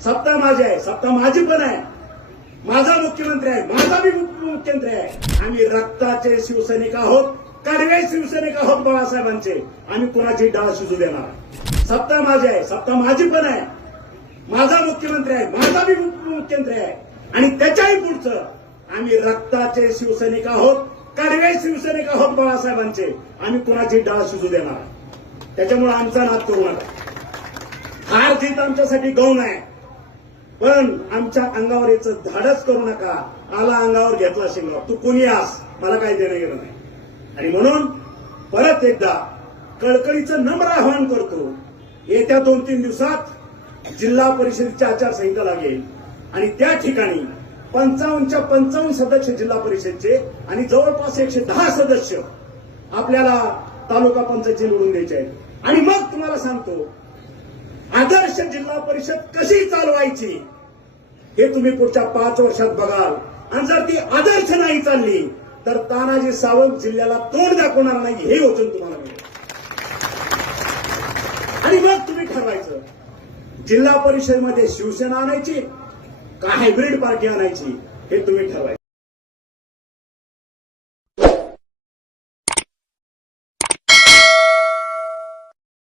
सत्ता माझी आहे, सत्ता माझी पण आहे, माझा मुख्यमंत्री आहे, माझा बी मुख्यमंत्री आहे. आम्ही रक्ताचे शिवसैनिक आहोत, कडवे शिवसैनिक आहोत बाळासाहेबांचे. आम्ही कोणाची डाळ शिजू देणार. सत्ता माझी आहे, सत्ता माझी पण आहे, माझा मुख्यमंत्री आहे, माझा बी मुख्यमंत्री आहे. आणि त्याच्याही पुढचं आम्ही रक्ताचे शिवसैनिक आहोत, कडवे शिवसैनिक आहोत बाळासाहेबांचे. आम्ही कोणाची डाळ शिजू देणार. त्याच्यामुळे आमचा नाद करू नका. हार जीत आमच्यासाठी गौण आहे, पण आमच्या अंगावर याचं धाडस करू नका. आला अंगावर घेतला शिंगला, तू कोणी आस, मला काही देणं गेलं नाही. आणि म्हणून परत एकदा कळकळीचं नम्र आवाहन करतो, येत्या 2-3 दिवसात जिल्हा परिषदेची आचारसंहिता लागेल आणि त्या ठिकाणी 55च्या 55 सदस्य जिल्हा परिषदचे आणि जवळपास 110 सदस्य आपल्याला तालुका पंचायतची निवडून द्यायचे आहेत. आणि मग तुम्हाला सांगतो, आदर्श जिल्हा परिषद कशी चालवायची हे तुम्ही पुढच्या 5 वर्षात बघाल. आणि जर ती आदर्श नाही चालली तर तानाजी सावंत जिल्ह्याला तोंड दाखवणार नाही, हे वचन तुम्हाला मिळेल. आणि मग तुम्ही ठरवायचं, जिल्हा परिषदेमध्ये शिवसेना आणायची का हायब्रिड पार्टी आणायची, हे तुम्ही ठरवायचं.